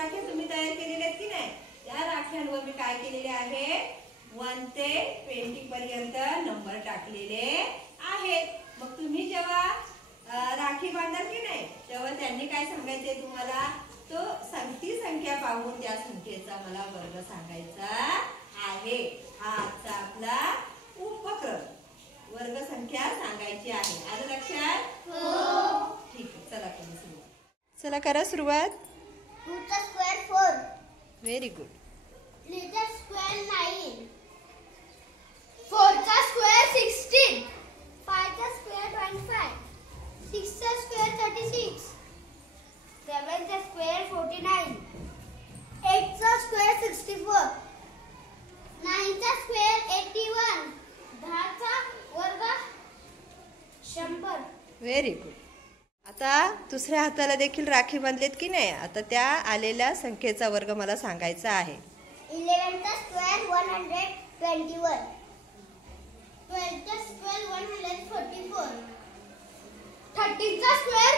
राख्या तुम्ही तयार केलेल्या आहेत की नाही, त्या राख्यांवर मी काय केलेले आहे 1 ते 20 पर्यंत नंबर टाकलेले आहेत। मग तुम्ही जेव्हा राखी बांधाल की नाही तेव्हा त्यांनी काय सांगायचे तुम्हाला, तो ती संख्या पाहून त्या संख्येचा मला वर्ग सांगायचा आहे। हा आजचा आपला उपक्रम, वर्ग संख्या सांगायची आहे। आलं लक्षात? हो। ठीक आहे, चला करा सुरुवात। चला करा सुरुवात। 2 चा स्क्वेअर 4, व्हेरी गुड। 3 चा स्क्वेअर 9, 4 चा स्क्वेअर 16, 5 चा स्क्वेअर 25, 6 चा स्क्वेअर 36, 7 चा स्क्वेअर 49, 8 चा स्क्वेअर 64, 9 चा स्क्वेअर 81, 10 चा वर्ग 100। Very good. आता दुसऱ्या हाताला देखील राखी बांधलेत की नाही, आता त्या आलेल्या संख्येचा वर्ग मला सांगायचा आहे। 11 चा स्क्वेअर 121, 12 चा स्क्वेअर 144, 13 चा स्क्वेअर